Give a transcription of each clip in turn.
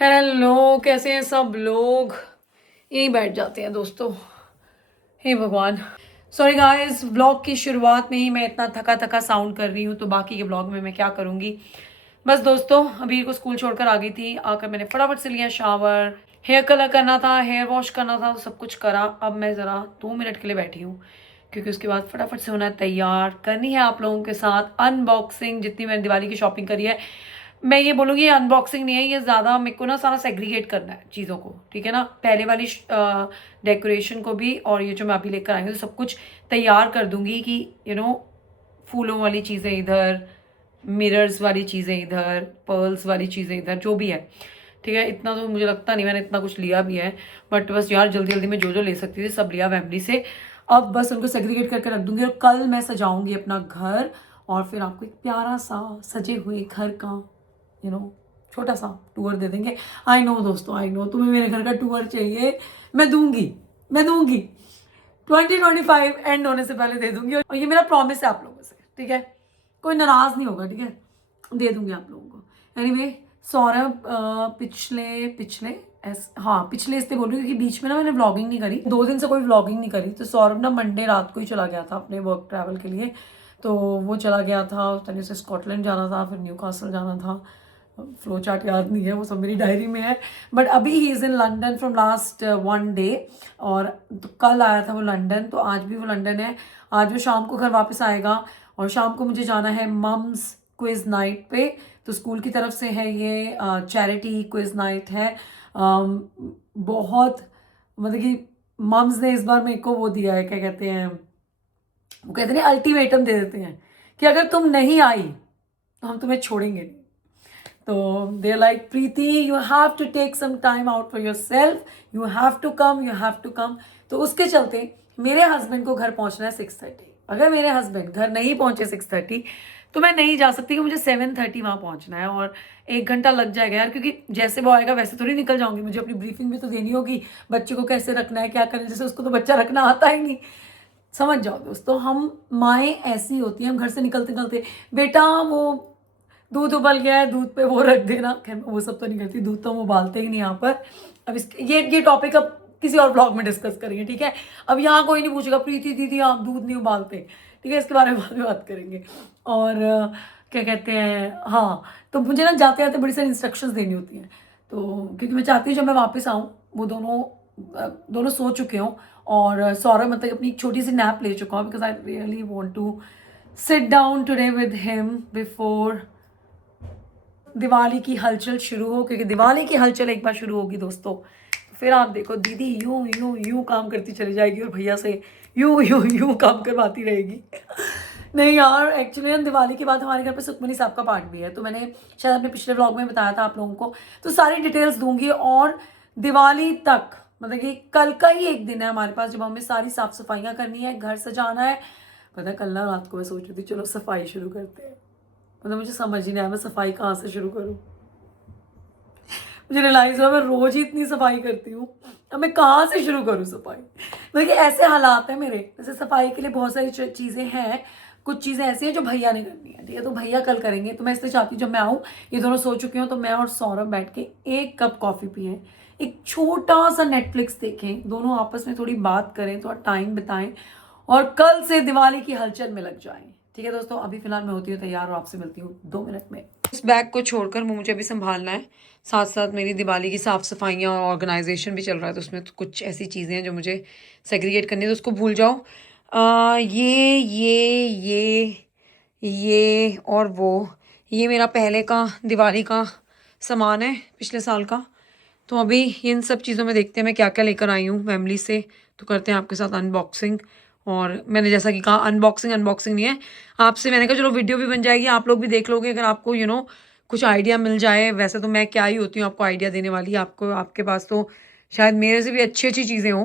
Hello, कैसे हैं सब लोग। यहीं बैठ जाते हैं दोस्तों। हे भगवान। सॉरी गाइस, व्लॉग की शुरुआत में ही मैं इतना थका थका साउंड कर रही हूँ, तो बाकी के व्लॉग में मैं क्या करूँगी। बस दोस्तों, अबीर को स्कूल छोड़कर आ गई थी। आकर मैंने फटाफट से लिया शावर, हेयर कलर करना था, हेयर वॉश करना था, तो सब कुछ करा। अब मैं ज़रा 2 मिनट के लिए बैठी हूँ, क्योंकि उसके बाद फटाफट से होना है तैयार। करनी है आप लोगों के साथ अनबॉक्सिंग, जितनी मैंने दिवाली की शॉपिंग करी है। मैं ये बोलूँगी, ये अनबॉक्सिंग नहीं है, ये ज़्यादा मेरे को ना सारा सेग्रीगेट करना है चीज़ों को, ठीक है ना। पहले वाली डेकोरेशन को भी, और ये जो मैं अभी लेकर आएंगे, तो सब कुछ तैयार कर दूंगी कि फूलों वाली चीज़ें इधर, मिरर्स वाली चीज़ें इधर, पर्ल्स वाली चीज़ें इधर, जो भी है। ठीक है, इतना तो मुझे लगता नहीं मैंने इतना कुछ लिया भी है, बट बस यार जल्दी जल्दी में जो जो ले सकती थी सब लिया फैमिली से। अब बस उनको सेग्रीगेट करके रख दूंगी, और कल मैं सजाऊंगी अपना घर, और फिर आपको एक प्यारा सा सजे हुए घर का यू नो छोटा सा टूर दे देंगे। आई नो दोस्तों, आई नो तुम्हें मेरे घर का टूर चाहिए। मैं दूंगी 2025 एंड होने से पहले दे दूंगी, और ये मेरा प्रॉमिस है आप लोगों से, ठीक है। कोई नाराज नहीं होगा, ठीक है। दे दूंगी आप लोगों को। एनीवे, सौरभ पिछले पिछले हाँ, पिछले इसलिए बोल रही हूँ क्योंकि बीच में ना मैंने व्लॉगिंग नहीं करी, 2 दिन से कोई व्लॉगिंग नहीं करी। तो सौरभ ना मंडे रात को ही चला गया था अपने वर्क ट्रैवल के लिए। तो वो चला गया था, उस तरह से स्कॉटलैंड जाना था, फिर न्यू कासल जाना था। फ्लो चार्ट याद नहीं है, वो सब मेरी डायरी में है। बट अभी he is in London from last 1 day, और तो कल आया था वो लंदन, तो आज भी वो लंदन है। आज वो शाम को घर वापस आएगा, और शाम को मुझे जाना है मम्स क्विज नाइट पे। तो स्कूल की तरफ से है ये, चैरिटी क्विज नाइट है। बहुत मतलब कि मम्स ने इस बार मेरे को वो दिया है, क्या कहते हैं, वो कहते हैं अल्टीमेटम दे देते हैं कि अगर तुम नहीं आई तो हम तुम्हें छोड़ेंगे नहीं। तो they like, Preeti you have to take some time out for yourself, you have to come, you have to come. तो उसके चलते मेरे हस्बैंड को घर पहुंचना है 6:30। अगर मेरे हस्बैंड घर नहीं पहुंचे 6:30, तो मैं नहीं जा सकती, कि मुझे 7:30 वहाँ पहुंचना है, और 1 घंटा लग जाएगा यार, क्योंकि जैसे वो आएगा वैसे थोड़ी निकल जाऊंगी, मुझे अपनी ब्रीफिंग भी तो देनी होगी। बच्चे को कैसे रखना है, क्या करना है, जैसे उसको तो बच्चा रखना आता ही नहीं। समझ जाओ दोस्तों, हम माएँ ऐसी होती हैं, हम घर से निकलते निकलते, बेटा वो दूध उबल गया है, दूध पे वो रख देना। खैर मैं वो सब तो नहीं करती, दूध तो हम उबालते ही नहीं यहाँ पर। अब इस ये टॉपिक अब किसी और ब्लॉग में डिस्कस करेंगे, ठीक है। अब यहाँ कोई नहीं पूछेगा प्रीति दीदी आप दूध नहीं उबालते, ठीक है। इसके बारे में बाद में बात करेंगे। और क्या कहते हैं, हाँ, तो मुझे ना जाते जाते बड़ी सारी इंस्ट्रक्शंस देनी होती हैं। तो क्योंकि मैं चाहती हूँ जब मैं वापस आऊँ वो दोनों सो चुके हों, और सौरभ मतलब अपनी एक छोटी सी नैप ले चुका हूँ, because I really want to sit down today with him before Diwali की हलचल शुरू हो। क्योंकि दिवाली की हलचल एक बार शुरू होगी दोस्तों, तो फिर आप देखो दीदी यूं यूं यूं काम करती चली जाएगी, और भैया से यूं यूं यूं काम करवाती रहेगी। नहीं यार, एक्चुअली ना दिवाली के बाद हमारे घर पे सुखमनी साहब का पाठ भी है, तो मैंने शायद अपने पिछले व्लॉग में बताया था आप लोगों को। तो सारी डिटेल्स दूंगी, और दिवाली तक मतलब कि कल का ही एक दिन है हमारे पास जब हमें सारी साफ सफाइयाँ करनी है, घर सजाना है। पता है, कल ना रात को मैं सोच रही थी चलो सफाई शुरू करते हैं। मतलब मुझे समझ ही नहीं आया मैं सफाई कहाँ से शुरू करूँ। मुझे रियलाइज हुआ मैं रोज ही इतनी सफाई करती हूँ, अब मैं कहाँ से शुरू करूँ सफाई। मतलब कि ऐसे हालात हैं मेरे, जैसे सफाई के लिए बहुत सारी चीज़ें हैं, कुछ चीज़ें ऐसी हैं जो भैया ने करनी है, ठीक है। तो भैया कल करेंगे, तो मैं इसलिए चाहती हूँ जब मैं आऊँ ये दोनों सो चुके हो, तो मैं और सौरभ बैठ के 1 कप कॉफ़ी पिए, एक छोटा सा नेटफ्लिक्स देखें, दोनों आपस में थोड़ी बात करें, थोड़ा टाइम बिताएं, और कल से दिवाली की हलचल में लग जाएं। ठीक है दोस्तों, अभी फिलहाल मैं होती हूँ तैयार, और आपसे मिलती हूँ 2 मिनट में। इस बैग को छोड़कर मुझे अभी संभालना है, साथ साथ मेरी दिवाली की साफ़ सफाइयाँ और ऑर्गेनाइजेशन भी चल रहा है, तो उसमें तो कुछ ऐसी चीज़ें हैं जो मुझे सेग्रीगेट करनी है, तो उसको भूल जाओ। ये और वो, ये मेरा पहले का दिवाली का सामान है पिछले साल का। तो अभी इन सब चीज़ों में देखते हैं मैं क्या क्या लेकर आई हूँ फैमिली से, तो करते हैं आपके साथ अनबॉक्सिंग। और मैंने जैसा कि कहा अनबॉक्सिंग नहीं है, आपसे मैंने कहा चलो वीडियो भी बन जाएगी, आप लोग भी देख लोगे, अगर आपको कुछ आइडिया मिल जाए। वैसे तो मैं क्या ही होती हूँ आपको आइडिया देने वाली, आपको आपके पास तो शायद मेरे से भी अच्छी अच्छी चीज़ें हों,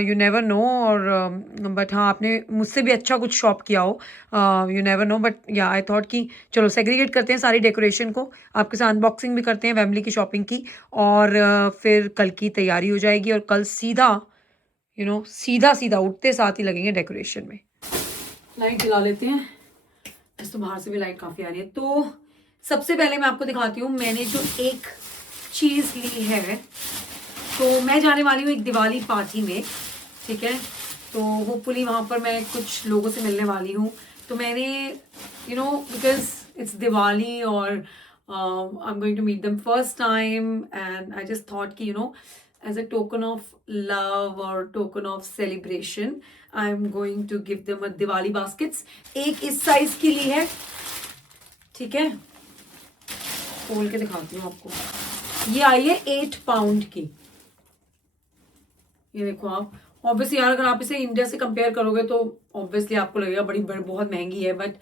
यू नेवर नो। और बट हाँ, आपने मुझसे भी अच्छा कुछ शॉप किया हो, यू नेवर नो। बट या आई थॉट कि चलो सेग्रीगेट करते हैं सारी डेकोरेशन को, आपके साथ अनबॉक्सिंग भी करते हैं फैमिली की शॉपिंग की, और फिर कल की तैयारी हो जाएगी, और कल सीधा सीधा सीधा उठते साथ ही लगेंगे डेकोरेशन में। लाइट जला लेते हैं, इस तो बाहर से भी लाइट काफ़ी आ रही है। तो सबसे पहले मैं आपको दिखाती हूँ, मैंने जो एक चीज़ ली है, तो मैं जाने वाली हूँ एक दिवाली पार्टी में, ठीक है। तो होपफुली वहाँ पर मैं कुछ लोगों से मिलने वाली हूँ। तो मैंने बिकॉज इट्स दिवाली और I am going to meet them first time and I just thought कि as a token of love और token of celebration I am going to give them a Diwali baskets. एक इस साइज की ली है, ठीक है, खोल के दिखाती हूँ आपको। ये आई है 8 पाउंड की, ये देखो आप। ऑब्वियसली यार अगर आप इसे इंडिया से कंपेयर करोगे तो ऑब्वियसली आपको लगेगा बड़ी बहुत महंगी है, बट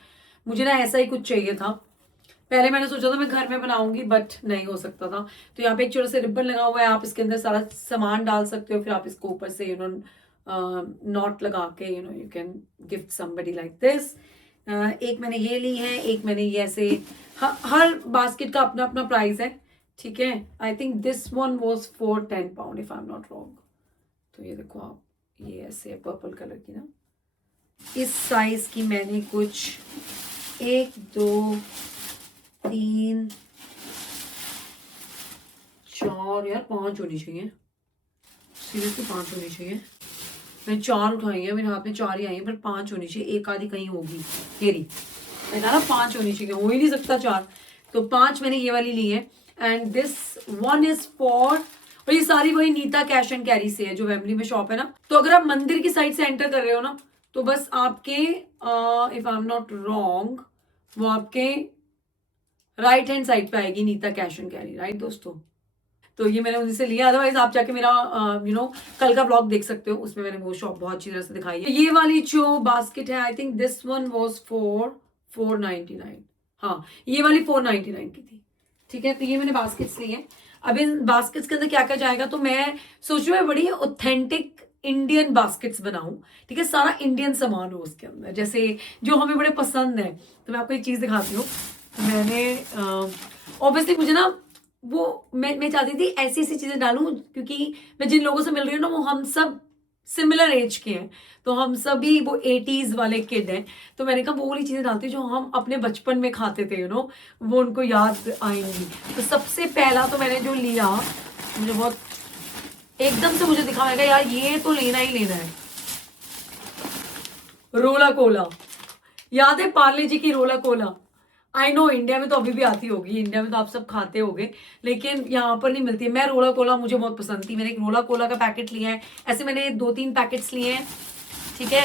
मुझे ना ऐसा ही कुछ चाहिए था। पहले मैंने सोचा था मैं घर में बनाऊंगी, बट नहीं हो सकता था। तो यहाँ पे एक छोटा सा रिबन लगा हुआ है, आप इसके अंदर सारा सामान डाल सकते हो, फिर आप इसको ऊपर से नॉट लगा के you can gift somebody like this. एक मैंने ये ली है, एक मैंने ये ऐसे, हर बास्केट का अपना अपना प्राइस है, ठीक है। I think this one was for 10 pound if I am not wrong. तो ये देखो आप, ये ऐसे पर्पल कलर की ना, इस साइज की मैंने कुछ 1 2 3 4 यार 5 होनी चाहिए, सीरियसली 5 होनी चाहिए। मैंने 4 उठाई है, मेरे हाथ में 4 ही आई है, पर 5 होनी चाहिए, एक आधी कहीं होगी। मेरी मैंने ना 5 होनी चाहिए, हो ही नहीं सकता 4। तो 5 मैंने ये वाली ली है and this one is for, और ये सारी वही नीता कैश एंड कैरी से है जो वेम्बली में शॉप है ना। तो अगर आप मंदिर की साइड से एंटर कर रहे हो ना, तो बस आपके if I am not wrong वो आपके राइट हैंड साइड पे आएगी Neeta cash and carry, right दोस्तों। तो ये मैंने उनसे लिया, अदरवाइज आप जाके मेरा कल का ब्लॉग देख सकते हो, उसमें मैंने वो शॉप बहुत अच्छी तरह से दिखाई है। ये वाली जो बास्केट है, I think this one was for 499, हाँ ये वाली 499 की थी, ठीक है। तो ये मैंने बास्केट्स ली है। अब इन बास्केट्स के अंदर क्या क्या जाएगा, तो मैं सोच रही हूँ बड़ी ऑथेंटिक इंडियन बास्केट्स बनाऊं, ठीक है, सारा इंडियन सामान हो उसके अंदर, जैसे जो हमें बड़े पसंद है। तो मैं आपको एक चीज दिखाती हूँ। मैंने ऑब्वियसली मुझे ना वो मैं चाहती थी ऐसी ऐसी चीजें डालूं, क्योंकि मैं जिन लोगों से मिल रही हूँ ना वो हम सब सिमिलर एज के हैं, तो हम सभी वो 80s वाले किड हैं। तो मैंने कहा वो वाली चीजें डालती जो हम अपने बचपन में खाते थे, वो उनको याद आएंगी। तो सबसे पहला तो मैंने जो लिया, मुझे बहुत एकदम से मुझे दिखा, मैं कहा यार ये तो लेना ही लेना है। रोला कोला, याद है पार्ले जी की रोला कोला? आई नो इंडिया में तो अभी भी आती होगी, इंडिया में तो आप सब खाते होगे, लेकिन यहाँ पर नहीं मिलती है। मैं रोला कोला मुझे बहुत पसंद थी, मैंने एक रोला कोला का पैकेट लिया है। ऐसे मैंने 2-3 पैकेट्स लिए हैं, ठीक है।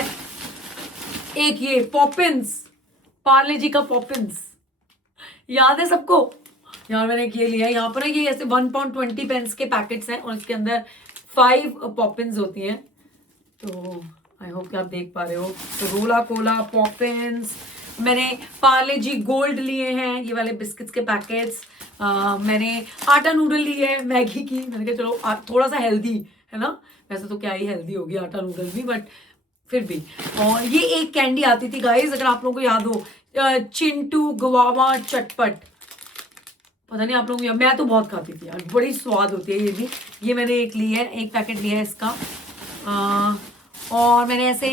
एक ये पॉपिंस, पार्ले जी का पॉपिंस, याद है सबको? यार मैंने एक ये लिया है। यहाँ पर ये ऐसे 1 पाउंड 20 पेंस के पैकेट्स हैं और इसके अंदर 5 पॉपिंस होती हैं। तो आई होप कि आप देख पा रहे हो। तो रोला कोला, पॉपिंस, मैंने पार्ले जी गोल्ड लिए हैं, ये वाले बिस्किट्स के पैकेट्स। मैंने आटा नूडल लिए है मैगी की, मैंने कहा चलो थोड़ा सा हेल्दी है ना, वैसे तो क्या ही हेल्दी होगी आटा नूडल भी, बट फिर भी। और ये एक कैंडी आती थी गाइस, अगर आप लोगों को याद हो, चिंटू गुआवा चटपट, पता नहीं आप लोग, मैं तो बहुत खाती थी यार, बड़ी स्वाद होती है ये भी। ये मैंने एक ली है, एक पैकेट लिया है इसका। और मैंने ऐसे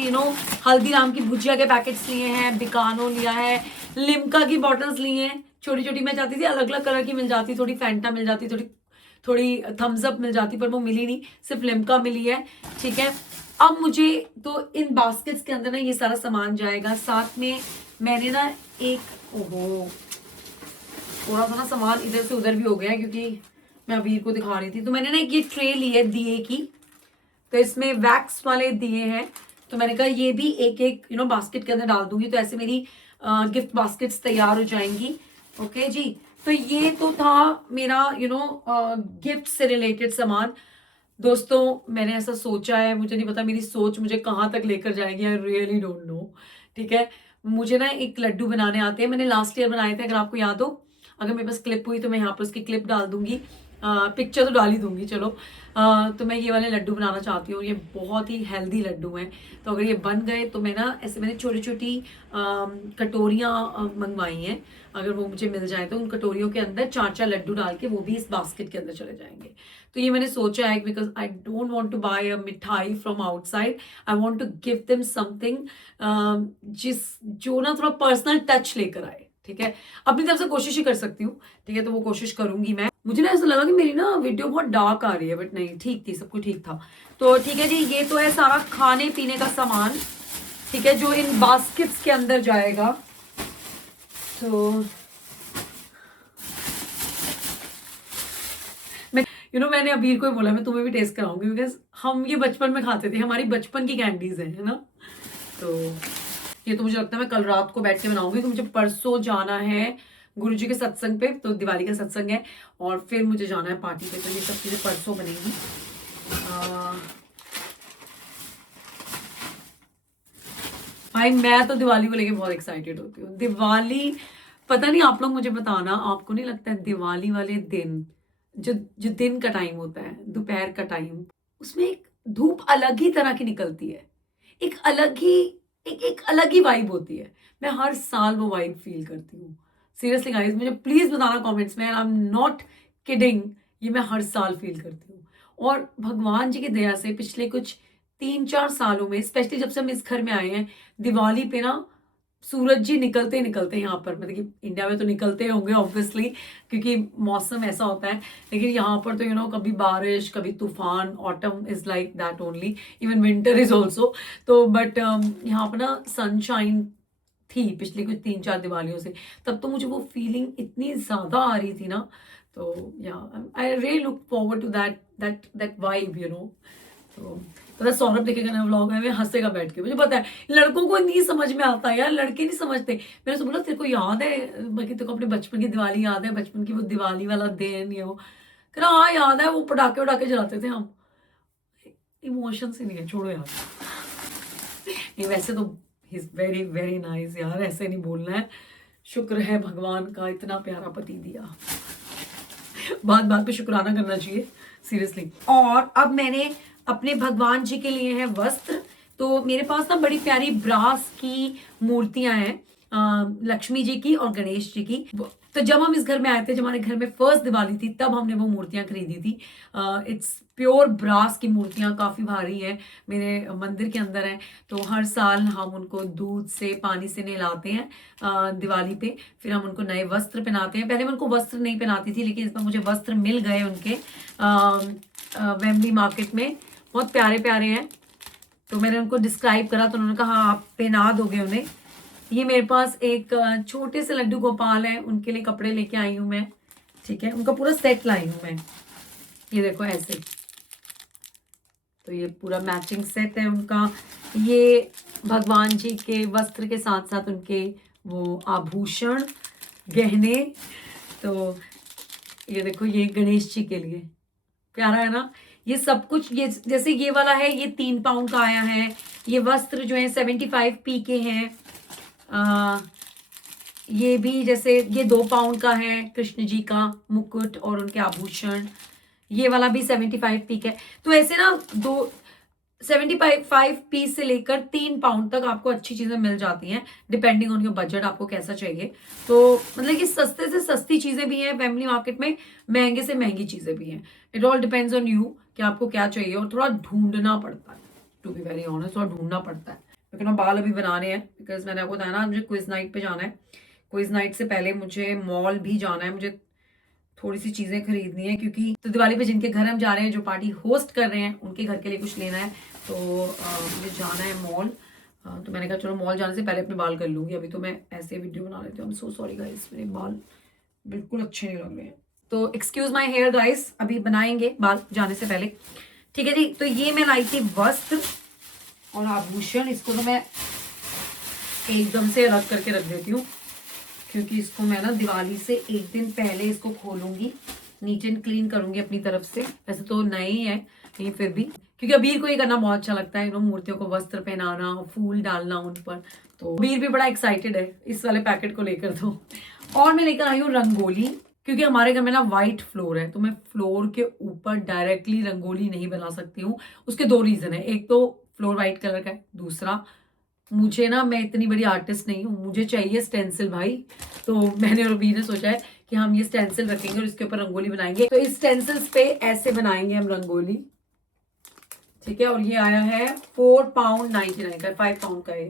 हल्दीराम की भुजिया के पैकेट्स लिए हैं, बिकानो लिया है, लिम्का की बॉटल्स ली हैं छोटी छोटी। मैं चाहती थी अलग अलग कलर की मिल जाती, थोड़ी फैंटा मिल जाती, थोड़ी थम्स अप मिल जाती, पर वो मिली नहीं, सिर्फ लिम्का मिली है, ठीक है। अब मुझे तो इन बास्केट्स के अंदर ना ये सारा सामान जाएगा। साथ में मैंने ना ओहो थोड़ा सा ना सामान इधर से उधर भी हो गया है, क्योंकि मैं अबीर को दिखा रही थी। तो मैंने ना ये ट्रे ली है दिए की, तो इसमें वैक्स वाले दिए हैं। तो मैंने कहा ये भी एक एक बास्केट के अंदर डाल दूंगी, तो ऐसे मेरी गिफ्ट बास्केट्स तैयार हो जाएंगी। ओके जी, तो ये तो था मेरा गिफ्ट से रिलेटेड सामान। दोस्तों मैंने ऐसा सोचा है, मुझे नहीं पता मेरी सोच मुझे कहाँ तक लेकर जाएगी, आई रियली डोंट नो, ठीक है। मुझे ना एक लड्डू बनाने आते हैं, मैंने लास्ट ईयर बनाए थे, अगर आपको याद हो। अगर मेरे पास क्लिप हुई तो मैं यहाँ पर उसकी क्लिप डाल दूंगी, पिक्चर तो डाल ही दूंगी चलो। तो मैं ये वाले लड्डू बनाना चाहती हूँ, ये बहुत ही हेल्दी लड्डू हैं। तो अगर ये बन गए तो मैं ना ऐसे मैंने छोटी छोटी कटोरियाँ मंगवाई हैं, अगर वो मुझे मिल जाए तो उन कटोरियों के अंदर 4-4 लड्डू डाल के वो भी इस बास्केट के अंदर चले जाएंगे। तो ये मैंने सोचा है, because I don't want to buy a mithai from outside, I want to give them something जो ना थोड़ा पर्सनल टच लेकर आए, ठीक है, अपनी तरफ से कोशिश ही कर सकती हूँ, ठीक है, तो वो कोशिश करूंगी मैं। मुझे ना ऐसा लगा कि मेरी ना वीडियो बहुत डार्क आ रही है, बट नहीं, ठीक थी, सब कुछ ठीक था। तो ठीक है जी, ये तो है सारा खाने पीने का सामान, ठीक है, जो इन बास्केट्स के अंदर जाएगा। तो मैंने अबीर को ही बोला मैं तुम्हें भी टेस्ट कराऊंगी, बिकॉज हम ये बचपन में खाते थे, हमारी बचपन की कैंडीज है ना। तो ये तो मुझे लगता है मैं कल रात को बैठ के बनाऊंगी, तो मुझे परसों जाना है गुरुजी के सत्संग पे, तो दिवाली का सत्संग है, और फिर मुझे जाना है पार्टी पे, तो ये सब चीजें परसों बनेंगी। भाई मैं तो दिवाली को लेके बहुत एक्साइटेड होती हूँ। दिवाली, पता नहीं आप लोग मुझे बताना, आपको नहीं लगता है दिवाली वाले दिन, जो जो दिन का टाइम होता है, दोपहर का टाइम, उसमें एक धूप अलग ही तरह की निकलती है, एक अलग ही एक अलग ही वाइब होती है। मैं हर साल वो वाइब फील करती हूँ। सीरियसली गाइस, मुझे प्लीज बताना कमेंट्स में, आई एम नॉट किडिंग, ये मैं हर साल फील करती हूँ। और भगवान जी की दया से पिछले कुछ 3-4 सालों में, स्पेशली जब से हम इस घर में आए हैं, दिवाली पे ना सूरज जी निकलते निकलते यहाँ पर, मतलब कि इंडिया में तो निकलते होंगे ऑब्वियसली, क्योंकि मौसम ऐसा होता है, लेकिन यहाँ पर तो कभी बारिश, कभी तूफान, autumn is like that only, even winter is also. तो बट यहाँ पर ना सनशाइन थी पिछली कुछ 3-4 दिवालियों से, तब तो मुझे वो फीलिंग इतनी ज्यादा आ रही थी ना। तो yeah I really look forward to that that that vibe तो पता, सौरभ देखेगा ना व्लॉग में, हंसेगा बैठ के, मुझे पता है लड़कों को नहीं समझ में आता यार, लड़के नहीं समझते। मैंने उससे बोला तेरे को याद है, बाकी तेरे को अपने बचपन की दिवाली याद है, बचपन की वो दिवाली वाला दिन, ये वो, कह रहा हाँ याद है, वो पटाखे उटाखे जलाते थे हम। इमोशन से नहीं है, छोड़ो यार। नहीं वैसे तो he is very very nice यार, ऐसे नहीं बोलना है। शुक्र है भगवान का इतना प्यारा पति दिया, बात बात पे शुक्राना करना चाहिए सीरियसली। और अब मैंने अपने भगवान जी के लिए है वस्त्र, तो मेरे पास ना बड़ी प्यारी ब्रास की मूर्तियां हैं, लक्ष्मी जी की और गणेश जी की। तो जब हम इस घर में आए थे, जब हमारे घर में फर्स्ट दिवाली थी, तब हमने वो मूर्तियां खरीदी थी। इट्स प्योर ब्रास की मूर्तियां, काफी भारी है, मेरे मंदिर के अंदर है। तो हर साल हम उनको दूध से, पानी से नहलाते हैं दिवाली पे, फिर हम उनको नए वस्त्र पहनाते हैं। पहले मैं उनको वस्त्र नहीं पहनाती थी, लेकिन इस बार मुझे वस्त्र मिल गए उनके वेमली मार्केट में, बहुत प्यारे प्यारे हैं। तो मैंने उनको डिस्क्राइब करा, तो उन्होंने कहा हाँ आप पहना दोगे उन्हें। ये मेरे पास एक छोटे से लड्डू गोपाल है, उनके लिए कपड़े लेके आई हूँ मैं, ठीक है, उनका पूरा सेट लाई हूँ मैं, ये देखो ऐसे। तो ये पूरा मैचिंग सेट है उनका, ये भगवान जी के वस्त्र के साथ साथ उनके वो आभूषण, गहने। तो ये देखो, ये गणेश जी के लिए प्यारा है ना, ये सब कुछ। ये जैसे ये वाला है, ये 3 पाउंड का आया है। ये वस्त्र जो है 75p के हैं। ये भी जैसे ये 2 पाउंड का है, कृष्ण जी का मुकुट और उनके आभूषण। ये वाला भी 75p का है। तो ऐसे ना 75p से लेकर 3 पाउंड तक आपको अच्छी चीजें मिल जाती हैं, डिपेंडिंग ऑन योर बजट, आपको कैसा चाहिए। तो मतलब कि सस्ते से सस्ती चीजें भी हैं फैमिली मार्केट में, महंगे से महंगी चीजें भी हैं। It all depends on you कि आपको क्या चाहिए, और थोड़ा ढूंढना पड़ता है, टू बी वेरी ऑनेस्ट, थोड़ा ढूंढना पड़ता है। क्योंकि ना बाल अभी बनाने हैं, बिकॉज मैंने आपको बताया ना मुझे क्विज नाइट पे जाना है। क्विज नाइट से पहले मुझे मॉल भी जाना है, मुझे थोड़ी सी चीजें खरीदनी है, क्योंकि तो दिवाली पे जिनके घर हम जा रहे हैं, जो पार्टी होस्ट कर रहे हैं, उनके घर के लिए कुछ लेना है। तो मुझे जाना है मॉल। तो मैंने कहा चलो मॉल जाने से पहले अपने बाल कर लूंगी। अभी तो मैं ऐसे वीडियो बना लेती हूँ। सो सॉरी गाइस, मेरे बाल बिल्कुल अच्छे नहीं लग रहे हैं, तो एक्सक्यूज माई हेयर गाइस, अभी बनाएंगे बाल जाने से पहले, ठीक है जी। तो ये मैं लाई थी वस्त्र और आभूषण, इसको तो मैं एकदम से अलग करके रख देती हूँ, क्योंकि इसको मैं ना दिवाली से एक दिन पहले इसको खोलूंगी, नीट एंड क्लीन करूंगी अपनी तरफ से। वैसे तो नए ही है लेकिन फिर भी, क्योंकि अबीर को ये करना बहुत अच्छा लगता है, मूर्तियों को वस्त्र पहनाना, फूल डालना उन पर। तो अबीर भी बड़ा एक्साइटेड है इस वाले पैकेट को लेकर। तो और मैं लेकर आई हूँ रंगोली, क्योंकि हमारे घर में ना व्हाइट फ्लोर है, तो मैं फ्लोर के ऊपर डायरेक्टली रंगोली नहीं बना सकती हूँ। उसके 2 रीजन है, एक तो फ्लोर व्हाइट कलर का है, दूसरा मुझे ना, मैं इतनी बड़ी आर्टिस्ट नहीं हूँ, मुझे चाहिए स्टेंसिल भाई। तो मैंने और अभी ने सोचा है कि हम ये स्टेंसिल रखेंगे और इसके ऊपर रंगोली बनाएंगे। तो इस स्टेंसिल्स पे ऐसे बनाएंगे हम रंगोली, ठीक है। और ये आया है 4 पाउंड 99 का, 5 पाउंड का है।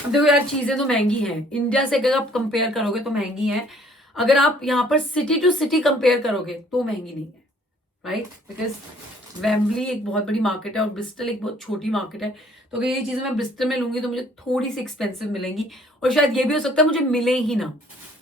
अब देखो यार, चीजें तो महंगी हैं इंडिया से, अगर आप कंपेयर करोगे तो महंगी हैं। अगर आप यहाँ पर सिटी टू सिटी कंपेयर करोगे तो महंगी नहीं है, राइट? बिकॉज वेम्बली एक बहुत बड़ी मार्केट है और ब्रिस्टल एक बहुत छोटी मार्केट है। तो अगर ये चीजें मैं ब्रिस्टल में लूंगी तो मुझे थोड़ी सी एक्सपेंसिव मिलेंगी, और शायद ये भी हो सकता है मुझे मिले ही ना।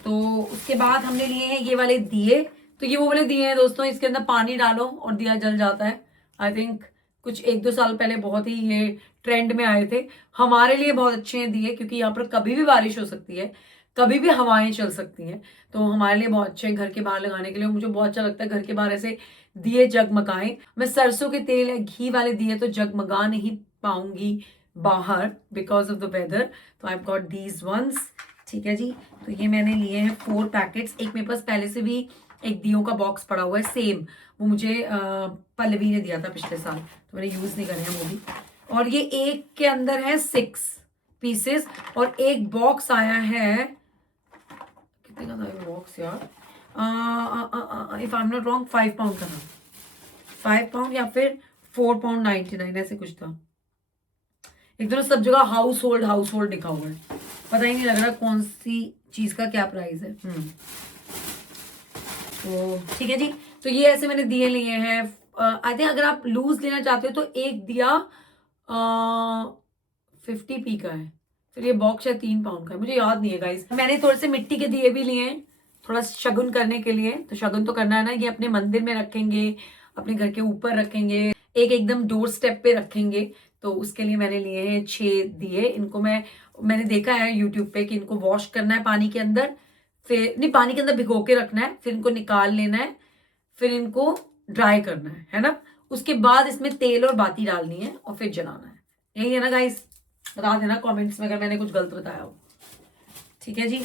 तो उसके बाद हमने लिए हैं ये वाले दिए। तो ये वो वाले दिए हैं दोस्तों, इसके अंदर पानी डालो और दिया जल जाता है। आई थिंक कुछ 1-2 साल पहले बहुत ही ये ट्रेंड में आए थे। हमारे लिए बहुत अच्छे हैं दिए, क्योंकि यहाँ पर कभी भी बारिश हो सकती है, कभी भी हवाएं चल सकती हैं। तो हमारे लिए बहुत अच्छे हैं घर के बाहर लगाने के लिए। मुझे बहुत अच्छा लगता है घर के बाहर ऐसे दिए जगमगाएं। मैं सरसों के तेल या घी वाले दिए तो जगमगा नहीं पाऊंगी बाहर बिकॉज ऑफ द वेदर। तो I have got these ones. ठीक है जी। तो ये मैंने लिए हैं 4 पैकेट्स। एक मेरे पास पहले से भी एक दियों का बॉक्स पड़ा हुआ है सेम, वो मुझे पल्लवी ने दिया था पिछले साल, तो मैंने यूज नहीं करे हैं वो भी। और ये एक के अंदर है 6 पीसेस, और एक बॉक्स आया है, कितने का था बॉक्स यार, if I am not wrong 5 pound का था, 5 पाउंड या फिर 4 £99 ऐसे कुछ था। एकदम सब जगह हाउस होल्ड लिखा हुआ है, पता ही नहीं लग रहा कौन सी चीज का क्या प्राइस है। तो ठीक है जी। तो ये ऐसे मैंने दिए लिए हैं। आई थिंक अगर आप लूज लेना चाहते हो तो एक दिया 50p का है, फिर ये बॉक्स है 3 पाउंड का है, मुझे याद नहीं है गाइस। मैंने थोड़े से मिट्टी के दिए भी लिए हैं, थोड़ा शगुन करने के लिए। तो शगुन तो करना है ना, ये अपने मंदिर में रखेंगे, अपने घर के ऊपर रखेंगे, एक एकदम डोर स्टेप पे रखेंगे। तो उसके लिए मैंने लिए हैं 6 दिए। इनको मैंने देखा है यूट्यूब पे कि इनको वॉश करना है पानी के अंदर, फिर नहीं पानी के अंदर भिगो के रखना है, फिर इनको निकाल लेना है, फिर इनको ड्राई करना है ना। उसके बाद इसमें तेल और बाती डालनी है और फिर जलाना है। यही है ना गाइस? बता देना कमेंट्स में अगर मैंने कुछ गलत बताया हो। ठीक है जी।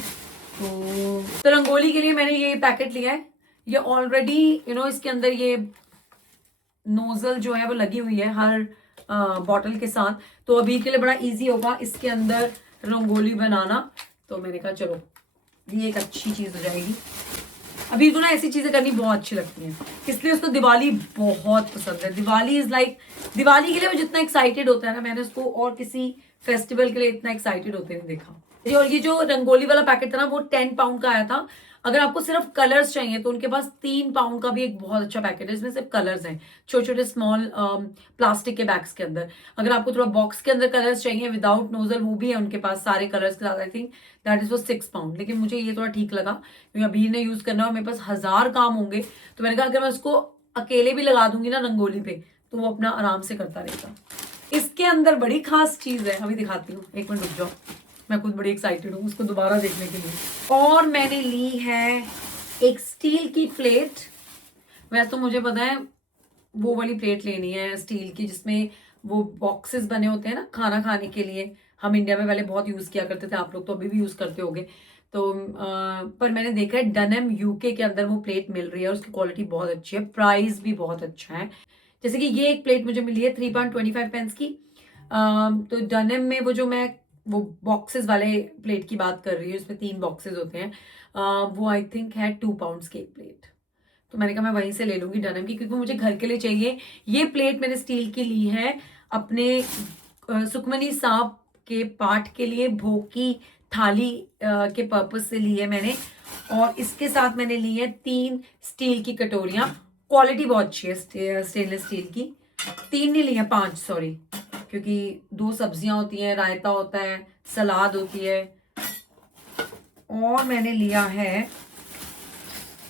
तो रंगोली के लिए मैंने ये पैकेट लिया है। ये ऑलरेडी इसके अंदर ये नोजल जो है वो लगी हुई है हर बॉटल के साथ, तो अभी के लिए बड़ा इजी होगा इसके अंदर रंगोली बनाना। तो मैंने कहा चलो ये एक अच्छी चीज हो जाएगी। अभी को ना ऐसी चीजें करनी बहुत अच्छी लगती हैं, इसलिए उसको दिवाली बहुत पसंद है। दिवाली इज लाइक, दिवाली के लिए वो जितना एक्साइटेड होता है ना, मैंने उसको और किसी फेस्टिवल के लिए इतना एक्साइटेड होते नहीं देखा। और ये जो रंगोली वाला पैकेट था ना वो 10 पाउंड का आया था। अगर आपको सिर्फ कलर्स चाहिए तो उनके पास 3 पाउंड का भी एक बहुत अच्छा पैकेट है, इसमें सिर्फ कलर्स हैं, छोटे छोटे स्मॉल प्लास्टिक के बैग्स के अंदर। अगर आपको थोड़ा बॉक्स के अंदर कलर्स चाहिए विदाउट नोजल, वो भी है उनके पास सारे कलर्स के साथ। I think that is for 6 pound. लेकिन मुझे ये थोड़ा ठीक लगा क्योंकि अभी ने यूज करना और मेरे पास 1000 काम होंगे। तो मैंने कहा अगर मैं उसको अकेले भी लगा दूंगी ना रंगोली पे तो वो अपना आराम से करता रहेगा। इसके अंदर बड़ी खास चीज है, अभी दिखाती हूँ, एक मिनट रुक जाओ, मैं खुद बड़ी एक्साइटेड हूँ उसको दोबारा देखने के लिए। और मैंने ली है एक स्टील की प्लेट। वैसे तो मुझे पता है वो वाली प्लेट लेनी है स्टील की जिसमें वो बॉक्सेस बने होते हैं ना खाना खाने के लिए। हम इंडिया में पहले बहुत यूज किया करते थे, आप लोग तो अभी भी यूज करते होगे। तो पर मैंने देखा है डनम यूके के अंदर वो प्लेट मिल रही है और उसकी क्वालिटी बहुत अच्छी है, प्राइस भी बहुत अच्छा है। जैसे कि ये एक प्लेट मुझे मिली है 3.25 की। तो डनम में वो बॉक्सेस वाले प्लेट की बात कर रही हूँ, इसमें 3 बॉक्सेस होते हैं। वो आई थिंक है 2 पाउंड्स की एक प्लेट। तो मैंने कहा मैं वहीं से ले लूंगी डनम की, क्योंकि मुझे घर के लिए चाहिए। ये प्लेट मैंने स्टील की ली है अपने सुखमनी साहब के पाठ के लिए, भोग की थाली के पर्पज से ली है मैंने। और इसके साथ मैंने ली है 3 स्टील की कटोरियां, क्वालिटी बहुत अच्छी है स्टेनलेस स्टील की। 3 नहीं ली है, 5 सॉरी, क्योंकि 2 सब्जियां होती हैं, रायता होता है, सलाद होती है। और मैंने लिया है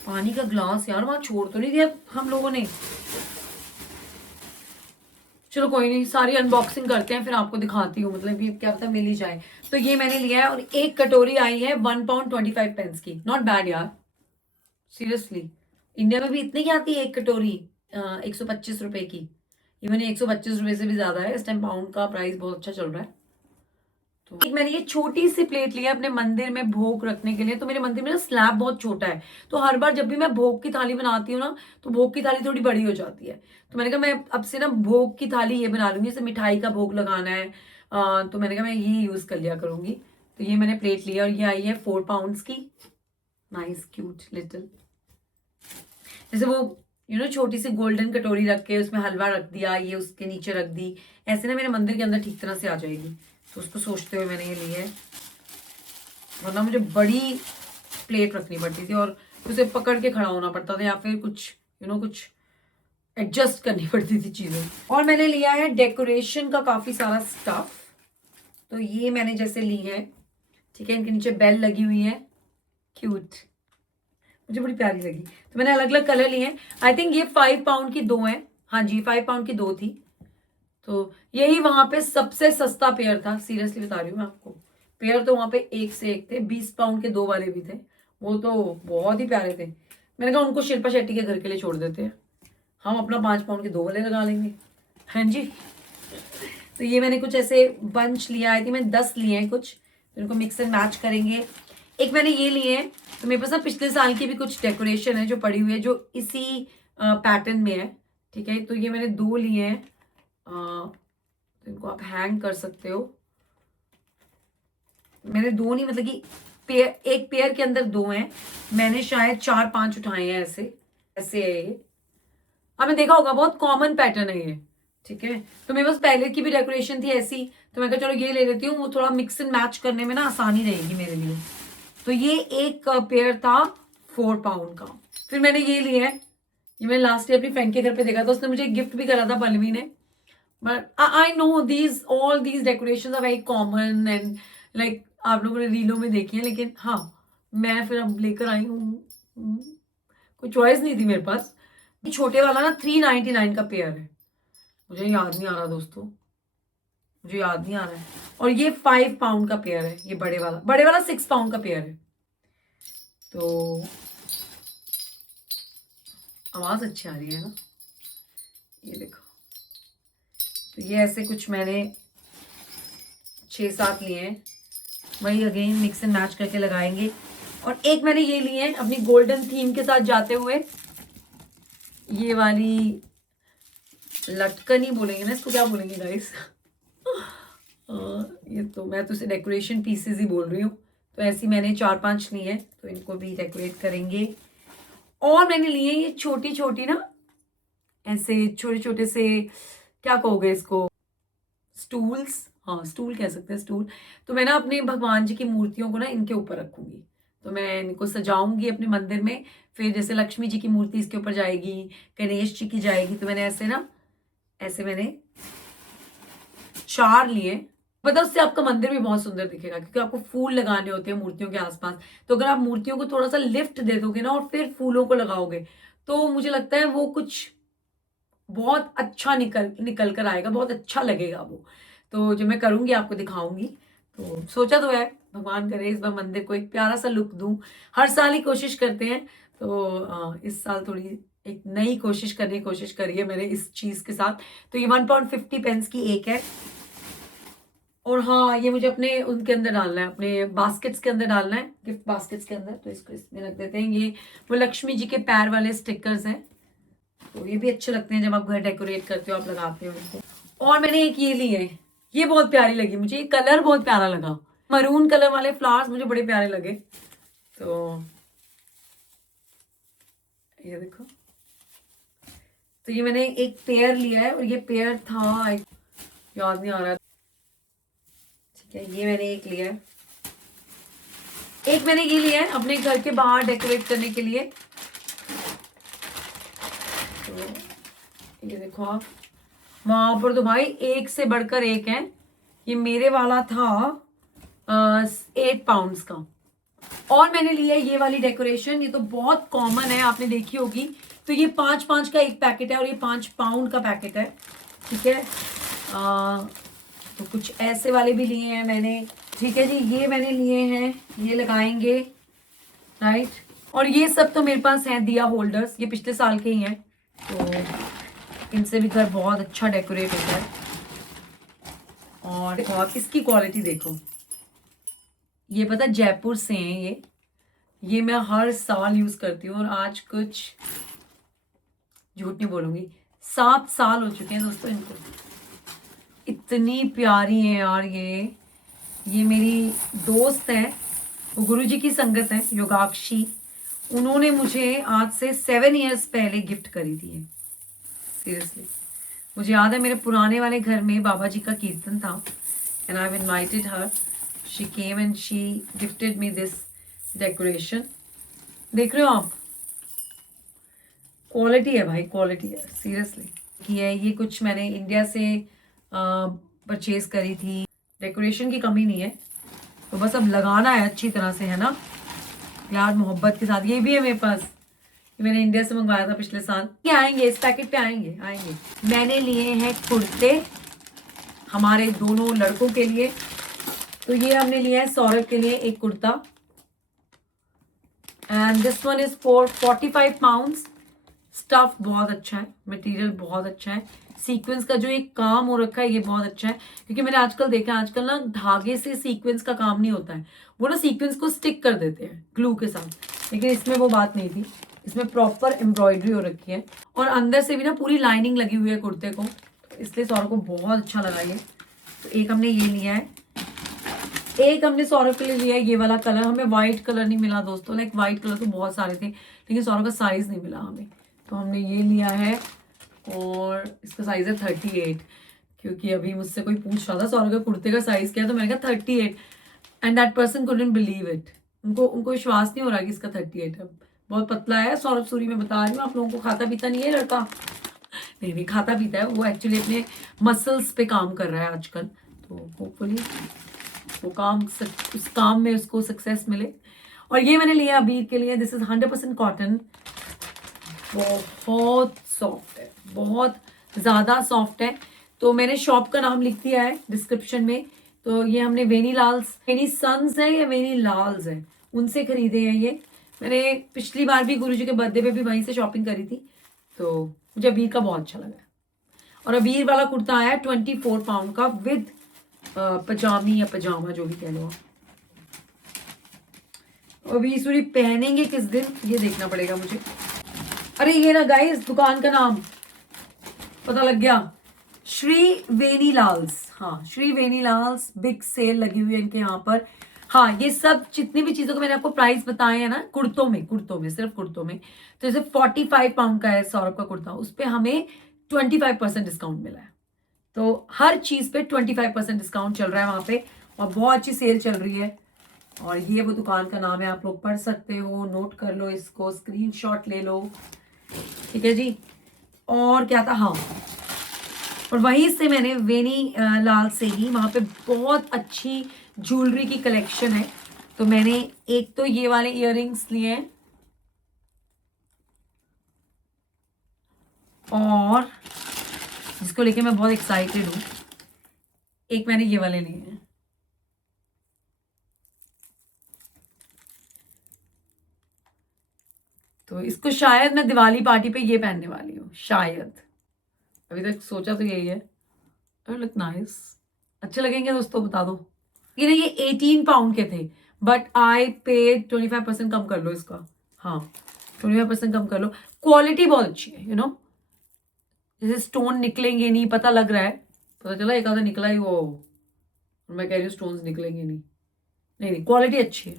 पानी का ग्लास। यार वहां छोड़ तो नहीं दिया हम लोगों ने? चलो कोई नहीं, सारी अनबॉक्सिंग करते हैं फिर आपको दिखाती हूँ, मतलब ये क्या पता मिल ही जाए। तो ये मैंने लिया है और एक कटोरी आई है 1 £1.25 की। नॉट बैड यार, सीरियसली। इंडिया में भी इतने की आती है एक कटोरी 125 रुपए की। इवन 125 रुपए से भी ज्यादा है, इस टाइम पाउंड का प्राइस बहुत अच्छा चल रहा है। तो एक मैंने ये छोटी सी प्लेट ली है अपने मंदिर में भोग रखने के लिए। तो मेरे मंदिर में ना स्लैब बहुत छोटा है, तो हर बार जब भी मैं भोग की थाली बनाती हूँ ना तो भोग की थाली थोड़ी बड़ी हो जाती है। तो मैंने कहा मैं अब से ना भोग की थाली ये बना लूंगी, जैसे मिठाई का भोग लगाना है। तो मैंने कहा मैं ये यूज कर लिया करूंगी। तो ये मैंने प्लेट लिया और ये आई है 4 पाउंड्स की। नाइस क्यूट लिटिल, जैसे वो छोटी सी गोल्डन कटोरी रख के उसमें हलवा रख दिया, ये उसके नीचे रख दी, ऐसे ना मेरे मंदिर के अंदर ठीक तरह से आ जाएगी। तो उसको सोचते हुए मैंने ये ली है, वरना मुझे बड़ी प्लेट रखनी पड़ती थी और उसे पकड़ के खड़ा होना पड़ता था, या फिर कुछ कुछ एडजस्ट करनी पड़ती थी चीज़ें। और मैंने लिया है डेकोरेशन का काफ़ी सारा स्टफ। तो ये मैंने जैसे ली है, ठीक है, इनके नीचे बेल लगी हुई है, क्यूट, मुझे बड़ी प्यारी लगी। तो मैंने अलग अलग कलर लिए हैं। आई थिंक ये 5 पाउंड की 2 हैं। हाँ जी, 5 पाउंड की 2 थी। तो यही वहां पे सबसे सस्ता पेयर था, सीरियसली बता रही हूँ मैं आपको। पेयर तो वहां पे एक से एक थे, 20 पाउंड के 2 वाले भी थे, वो तो बहुत ही प्यारे थे। मैंने कहा उनको शिल्पा शेट्टी के घर के लिए छोड़ देते हैं, हम अपना 5 पाउंड के 2 वाले लगा लेंगे। हाँ जी। तो ये मैंने कुछ ऐसे बंच लिया, आई थी मैंने 10 लिए हैं कुछ, तो इनको मिक्स एंड मैच करेंगे। एक मैंने ये लिए हैं, तो मेरे पास ना पिछले साल की भी कुछ डेकोरेशन है जो पड़ी हुई है, जो इसी पैटर्न में है, ठीक है। तो ये मैंने 2 लिए हैं, तो इनको आप हैंग कर सकते हो। मैंने 2 नहीं, मतलब कि पेयर, एक पेयर के अंदर 2 हैं, मैंने शायद 4-5 उठाए हैं, ऐसे ऐसे है ये। आपने देखा होगा, बहुत कॉमन पैटर्न है ये, ठीक है। तो मेरे पास पहले की भी डेकोरेशन थी ऐसी, तो मैं कहा चलो ये ले लेती हूँ, वो थोड़ा मिक्स एंड मैच करने में ना आसानी रहेगी मेरे लिए। तो ये एक पेयर था 4 पाउंड का। फिर मैंने ये लिया है, ये मैंने लास्ट ईयर अपनी फ्रेंड के घर पे देखा था, उसने मुझे गिफ्ट भी करा था, पल्लवी ने। But I know these all these decoration are very common and like आप लोगों ने रीलों में देखी है, लेकिन हाँ मैं फिर अब लेकर आई हूँ, कोई चॉइस नहीं थी मेरे पास। छोटे वाला ना 399 का पेयर है, मुझे याद नहीं आ रहा दोस्तों, मुझे याद नहीं आ रहा है। और ये 5 पाउंड का पेयर है, ये बड़े वाला 6 पाउंड का पेयर है। तो आवाज अच्छी आ रही है ना, ये देखो। तो ये ऐसे कुछ मैंने 6-7 लिए हैं, वही अगेन मिक्स एंड मैच करके लगाएंगे। और एक मैंने ये लिए हैं अपनी गोल्डन थीम के साथ जाते हुए, ये वाली लटकन ही बोलेंगे ना इसको, क्या बोलेंगे गाइस? ये तो मैं तो इसे डेकोरेशन पीसेस ही बोल रही हूँ। तो ऐसी मैंने 4-5 ली है, तो इनको भी डेकोरेट करेंगे। और मैंने लिए ये छोटी छोटी ना, ऐसे छोटे छोटे से, क्या कहोगे इसको, स्टूल्स, हाँ स्टूल कह सकते हैं, स्टूल। तो मैं ना अपने भगवान जी की मूर्तियों को ना इनके ऊपर रखूंगी, तो मैं इनको सजाऊंगी अपने मंदिर में। फिर जैसे लक्ष्मी जी की मूर्ति इसके ऊपर जाएगी, गणेश जी की जाएगी, तो मैंने ऐसे ना, ऐसे मैंने 4 लिए। मतलब उससे आपका मंदिर भी बहुत सुंदर दिखेगा, क्योंकि आपको फूल लगाने होते हैं मूर्तियों के आसपास। तो अगर आप मूर्तियों को थोड़ा सा लिफ्ट दे दोगे ना और फिर फूलों को लगाओगे, तो मुझे लगता है वो कुछ बहुत अच्छा निकल कर आएगा, बहुत अच्छा लगेगा वो। तो जो मैं करूंगी आपको दिखाऊंगी। तो सोचा तो है, भगवान करे इस बार मंदिर को एक प्यारा सा लुक दूं। हर साल ही कोशिश करते हैं, तो इस साल थोड़ी एक नई कोशिश करने की कोशिश करी है मैंने इस चीज के साथ। तो ये 1 पाउंड 50 की एक है। और हाँ, ये मुझे अपने उनके अंदर डालना है, अपने बास्केट्स के अंदर डालना है, गिफ्ट बास्केट्स के अंदर। तो इसको इसमें रख देते हैं। ये वो लक्ष्मी जी के पैर वाले स्टिकर्स हैं, तो ये भी अच्छे लगते हैं जब आप घर डेकोरेट करते हो, आप लगाते हो इनको। और मैंने एक ये ली है, ये बहुत प्यारी लगी मुझे, ये कलर बहुत प्यारा लगा, मरून कलर वाले फ्लावर्स मुझे बड़े प्यारे लगे। तो ये देखो, तो ये मैंने एक पेयर लिया है, और ये पेयर था याद नहीं आ रहा, ठीक है। ये मैंने एक लिया है, एक मैंने ये लिया है अपने घर के बाहर डेकोरेट करने के लिए। तो ये देखो आप, वहां पर तो भाई एक से बढ़कर एक है। ये मेरे वाला था 8 पाउंड्स का। और मैंने लिया ये वाली डेकोरेशन, ये तो बहुत कॉमन है, आपने देखी होगी। तो ये 5-5 का एक पैकेट है, और ये 5 पाउंड का पैकेट है, ठीक है। तो कुछ ऐसे वाले भी लिए हैं मैंने, ठीक है जी। ये मैंने लिए हैं, ये लगाएंगे, राइट। और ये सब तो मेरे पास हैं दिया होल्डर्स, ये पिछले साल के ही हैं, तो इनसे भी घर बहुत अच्छा डेकोरेट होता है। और देखो आप इसकी क्वालिटी देखो, ये पता जयपुर से हैं ये मैं हर साल यूज करती हूँ, और आज कुछ झूठ नहीं बोलूंगी 7 साल हो चुके हैं दोस्तों इनको। इतनी प्यारी है यार ये मेरी दोस्त है, वो गुरुजी की संगत है, योगाक्षी। उन्होंने मुझे आज से 7 इयर्स पहले गिफ्ट करी थी ये, सीरियसली। मुझे याद है मेरे पुराने वाले घर में बाबा जी का कीर्तन था, and I've invited her. She came and she gifted me this decoration. देख रहे हो आप, क्वालिटी है भाई, क्वालिटी है सीरियसली। ये कुछ मैंने इंडिया से परचेज करी थी। डेकोरेशन की कमी नहीं है, तो बस अब लगाना है अच्छी तरह से, है ना, प्यार मोहब्बत के साथ। ये भी है मेरे पास, ये मैंने इंडिया से मंगवाया था पिछले साल। ये आएंगे इस पैकेट पे, आएंगे। मैंने लिए हैं कुर्ते हमारे दोनों लड़कों के लिए। तो ये हमने लिया है सौरभ के लिए एक kurta, and this one is for 45 pounds. Stuff बहुत अच्छा है, मटेरियल बहुत अच्छा है, सीक्वेंस का जो एक काम हो रखा है ये बहुत अच्छा है। क्योंकि मैंने आजकल देखा है, आजकल ना धागे से सीक्वेंस का काम नहीं होता है, वो ना सीक्वेंस को स्टिक कर देते हैं ग्लू के साथ, लेकिन इसमें वो बात नहीं थी। इसमें प्रॉपर एम्ब्रॉयडरी हो रखी है और अंदर से भी ना पूरी लाइनिंग लगी हुई है कुर्ते को, इसलिए सौरभ को बहुत अच्छा लगा ये। तो एक हमने ये लिया है, एक हमने सौरभ के लिए लिया है ये वाला कलर। हमें व्हाइट कलर नहीं मिला दोस्तों, लाइक व्हाइट कलर तो बहुत सारे थे, लेकिन सौरभ का साइज नहीं मिला हमें, तो हमने ये लिया है और इसका साइज है 38। क्योंकि अभी मुझसे कोई पूछ रहा था सौरभ का कुर्ते का साइज क्या है, तो मैंने कहा 38, and that person couldn't believe it. उनको विश्वास नहीं हो रहा कि इसका 38 है। बहुत पतला है सौरभ सूरी, मैं बता रही हूँ आप लोगों को, खाता पीता नहीं है लड़का। नहीं खाता पीता है वो, एक्चुअली अपने मसल्स पे काम कर रहा है आजकल, तो होपफुली वो उस काम में उसको सक्सेस मिले। और ये मैंने लिया अबीर के लिए, दिस इज 100% कॉटन, बहुत सॉफ्ट है, बहुत ज़्यादा सॉफ्ट है। तो मैंने शॉप का नाम लिख दिया है डिस्क्रिप्शन में। तो ये हमने वेनी सन्स है या वेनी लाल्स है, उनसे खरीदे हैं ये। मैंने पिछली बार भी गुरुजी के बर्थडे पे भी वहीं से शॉपिंग करी थी, तो मुझे अबीर का बहुत अच्छा लगा। और अबीर वाला कुर्ता आया 24 पाउंड का विद पजामी या पजामा जो भी कह लो। अबीर सूरी पहनेंगे किस दिन ये देखना पड़ेगा मुझे। अरे ये ना गाइस, दुकान का नाम पता लग गया, श्री वेनीलाल्स। हाँ, श्री वेनीलाल्स, बिग सेल लगी हुई है इनके यहाँ पर। हाँ, ये सब जितनी भी चीजों को मैंने आपको प्राइस बताए हैं ना, कुर्तों में सिर्फ कुर्तों में, तो जैसे 45 पाउंड का है सौरभ का कुर्ता, उस पर हमें 25% डिस्काउंट मिला है। तो हर चीज पे 25% डिस्काउंट चल रहा है वहां पे, और बहुत अच्छी सेल चल रही है। और ये वो दुकान का नाम है, आप लोग पढ़ सकते हो, नोट कर लो इसको, स्क्रीनशॉट ले लो, ठीक है जी। और क्या था, हाँ, और वहीं से मैंने वेनी लाल से ही, वहां पे बहुत अच्छी ज्वेलरी की कलेक्शन है। तो मैंने एक तो ये वाले इयररिंग्स लिए हैं, और जिसको लेके मैं बहुत एक्साइटेड हूं, एक मैंने ये वाले लिए हैं। तो इसको शायद मैं दिवाली पार्टी पे ये पहनने वाली हूँ, शायद, अभी तक सोचा तो यही है। लुक नाइस, अच्छे लगेंगे दोस्तों, बता दो। ये 18 पाउंड के थे, बट आई पेड 25% कम कर लो इसका। हाँ, 25% कम कर लो। क्वालिटी बहुत अच्छी है, यू नो, जैसे स्टोन निकलेंगे नहीं, पता लग रहा है, पता चला एक आधा निकला ही वो, मैं कह रही हूँ स्टोन्स निकलेंगे नहीं, नहीं, क्वालिटी अच्छी है,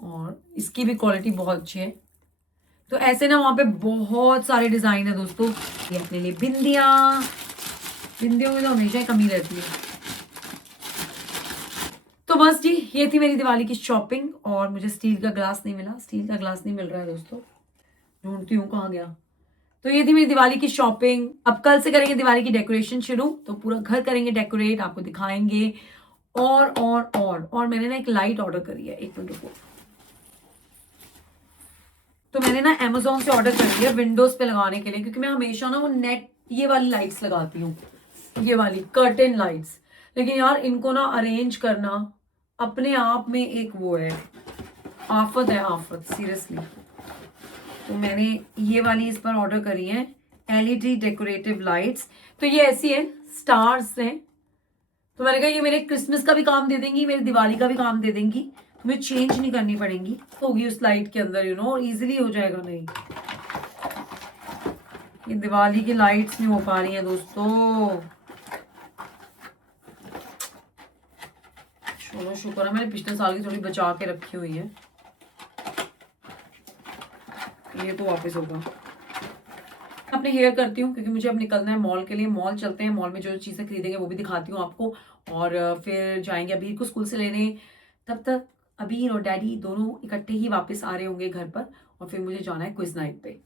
और इसकी भी क्वालिटी बहुत अच्छी है। तो ऐसे ना वहां पे बहुत सारे डिजाइन है दोस्तों। ये अपने लिए बिंदियों में तो हमेशा ही कमी रहती है। तो बस जी, ये थी मेरी दिवाली की शॉपिंग। और मुझे स्टील का ग्लास नहीं मिला, स्टील का ग्लास नहीं मिल रहा है दोस्तों, ढूंढती हूँ कहाँ गया। तो ये थी मेरी दिवाली की शॉपिंग। अब कल से करेंगे दिवाली की डेकोरेशन शुरू, तो पूरा घर करेंगे डेकोरेट, आपको दिखाएंगे। और मैंने ना एक लाइट ऑर्डर करी है, 1 मिनट रुको। तो मैंने ना Amazon से ऑर्डर कर लिया विंडोज पे लगाने के लिए, क्योंकि मैं हमेशा ना वो नेट ये वाली लाइट्स लगाती हूँ, ये वाली कर्टेन लाइट्स। लेकिन यार इनको ना अरेंज करना अपने आप में एक वो है, आफत है, आफत सीरियसली। तो मैंने ये वाली इस पर ऑर्डर करी है, LED डेकोरेटिव लाइट्स। तो ये ऐसी है, स्टार्स हैं। तो मैंने कहा ये मेरे क्रिसमस का भी काम दे देंगी, मेरी दिवाली का भी काम दे देंगी, तुम्हें चेंज नहीं करनी पड़ेंगी, होगी उस लाइट के अंदर, यू नो, इजीली हो जाएगा। नहीं, ये दिवाली की लाइट्स नहीं हो पा रही हैं दोस्तों। चलो शुक्र है मैंने पिछले साल की थोड़ी बचा के रखी हुई है, ये तो वापस होगा। अपने हेयर करती हूँ क्योंकि मुझे अब निकलना है मॉल के लिए। मॉल चलते हैं, मॉल में जो चीज़ें खरीदेंगे वो भी दिखाती हूँ आपको। और फिर जाएंगे अबीर को स्कूल से लेने। तब तक अबीर और डैडी दोनों इकट्ठे ही वापस आ रहे होंगे घर पर, और फिर मुझे जाना है क्विज नाइट पे।